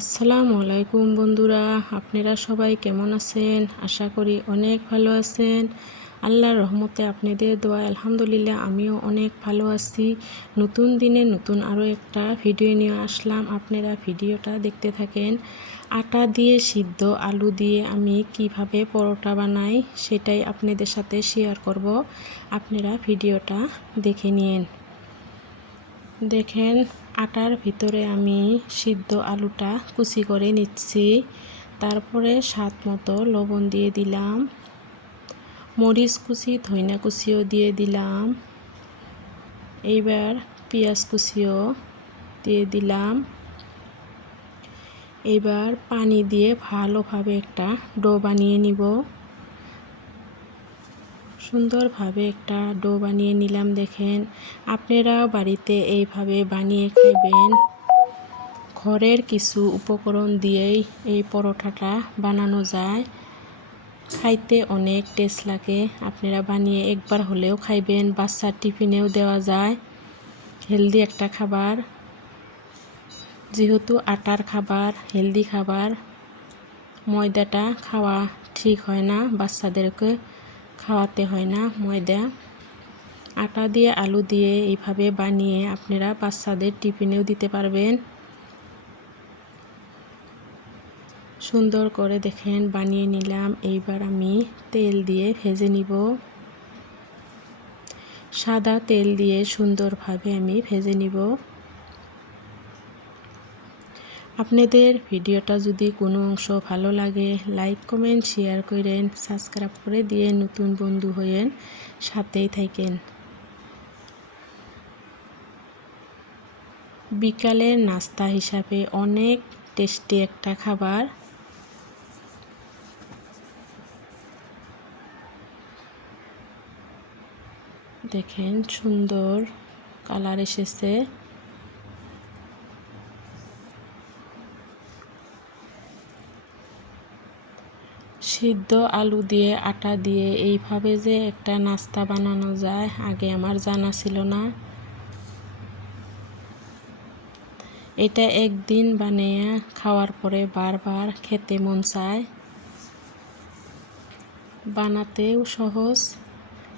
আসসালামু আলাইকুম বন্ধুরা, আপনারা সবাই কেমন আছেন? আশা করি অনেক ভালো আছেন। আল্লাহর রহমতে আপনাদের দোয়া আলহামদুলিল্লাহ আমিও অনেক ভালো আছি। নতুন দিনে নতুন আরও একটা ভিডিও নিয়ে আসলাম, আপনারা ভিডিওটা দেখতে থাকেন। আটা দিয়ে সিদ্ধ আলু দিয়ে আমি কিভাবে পরোটা বানাই সেটাই আপনাদের সাথে শেয়ার করব, আপনারা ভিডিওটা দেখে নিন। দেখেন, আটার ভিতরে আমি সিদ্ধ আলুটা কুচি করে নিচ্ছি। তারপরে স্বাদ মতো লবণ দিয়ে দিলাম, মরিচ কুচি ধনিয়া কুচিও দিয়ে দিলাম, এইবার পেঁয়াজ কুচিও দিয়ে দিলাম। এবার পানি দিয়ে ভালোভাবে একটা ডো বানিয়ে নিব। সুন্দরভাবে একটা ডো বানিয়ে নিলাম। দেখেন, আপনারাও বাড়িতে এইভাবে বানিয়ে খাবেন। ঘরের কিছু উপকরণ দিয়েই এই পরোটাটা বানানো যায়, খাইতে অনেক টেস্ট লাগে। আপনারা বানিয়ে একবার হলেও খাইবেন, বাচ্চার টিফিনেও দেওয়া যায়। হেলদি একটা খাবার, যেহেতু আটার খাবার, হেলদি খাবার। ময়দাটা খাওয়া ঠিক হয় না, বাচ্চাদেরকে খাওয়াতে হয় না ময়দা। আটা দিয়ে আলু দিয়ে এইভাবে বানিয়ে আপনারা বাচ্চাদের টিফিনেও দিতে পারবেন। সুন্দর করে দেখেন বানিয়ে নিলাম। এইবার আমি তেল দিয়ে ভেজে নিব। সাদা তেল দিয়ে সুন্দরভাবে আমি ভেজে নিব। আপনাদের ভিডিওটা যদি কোনো অংশ ভালো লাগে লাইক কমেন্ট শেয়ার করেন, সাবস্ক্রাইব করে দিয়ে নতুন বন্ধু হয়েন, সাথেই থাকেন। বিকালের নাস্তা হিসাবে অনেক টেস্টি একটা খাবার। দেখেন সুন্দর কালার এসেছে। সিদ্ধ আলু দিয়ে আটা দিয়ে এইভাবে যে একটা নাস্তা বানানো যায় আগে আমার জানা ছিল না। এটা একদিন বানিয়ে খাওয়ার পরে বারবার খেতে মন চায়। বানাতেও সহজ,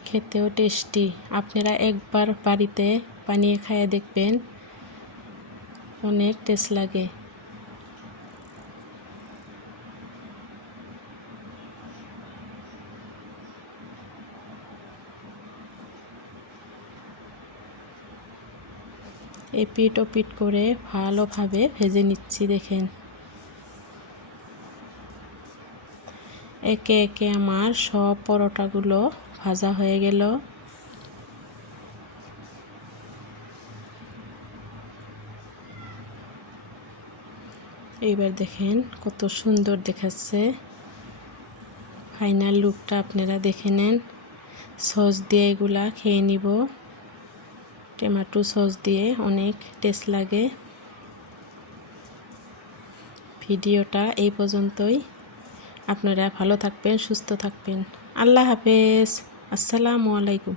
খেতেও টেস্টি। আপনারা একবার বাড়িতে বানিয়ে খাইয়ে দেখবেন, অনেক টেস্ট লাগে। এপিট ওপিট করে ভালোভাবে ভেজে নিচ্ছি। দেখেন, একে একে আমার সব পরোটাগুলো ভাজা হয়ে গেল। এইবার দেখেন কত সুন্দর দেখাচ্ছে। ফাইনাল লুকটা আপনারা দেখে নেন। সস দিয়ে এগুলা খেয়ে নিব, টমেটো সস দিয়ে অনেক টেস্ট লাগে। ভিডিওটা এই পর্যন্তই। আপনারা ভালো থাকবেন, সুস্থ থাকবেন। আল্লাহ হাফেজ। আসসালামু আলাইকুম।